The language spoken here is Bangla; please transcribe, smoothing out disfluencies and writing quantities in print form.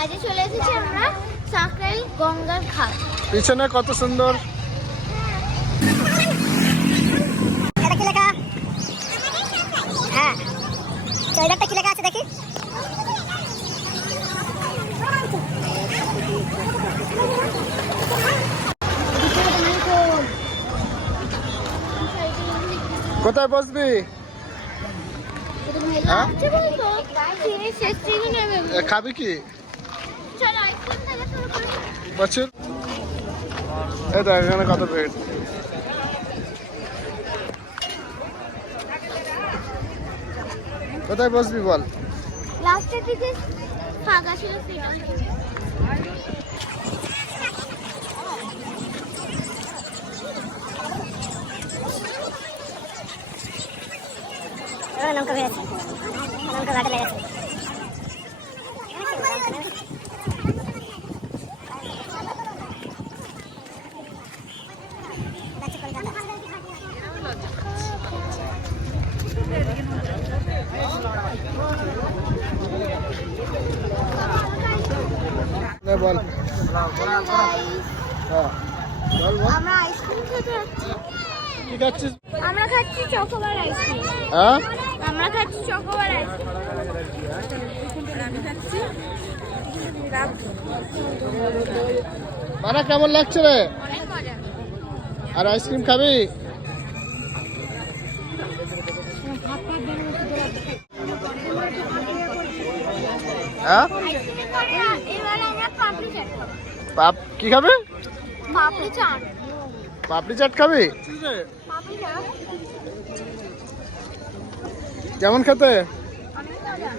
আজ চলে এসেছি আমরা সাঁকরাইল গঙ্গার ঘাট। পিছনে কত সুন্দর। এটা কি লেখা? হ্যাঁ, টয়লেটটা কি লেখা আছে দেখি। কোথায় বসবি? হ্যাঁ? খাবি কি? বছর এই দেখ এখানে কত ভিড়। কোথায় বসবি বল? লাস্টের দিকে ফাঁকা ছিল সেটা। লঙ্কা বেড়েছে, লঙ্কা ঘাটে লেগেছে। বল আমরা আইসক্রিম খেতে যাচ্ছি। কি খাচ্ছিস? আমরা খাচ্ছি চকোবার আইসক্রিম। হ্যাঁ, আমরা খাচ্ছি চকোবার আইসক্রিম। মানা কেমন লাগছে রে? অনেক মজা। আর আইসক্রিম খাবি? হ্যাঁ, এবার আমরা পাপড়ি চাট কি খাবে? পাপড়ি চাট পাপড়ি চাট খাবি? পাপড়ি চাট কেমন খেতে? অনেক মজা।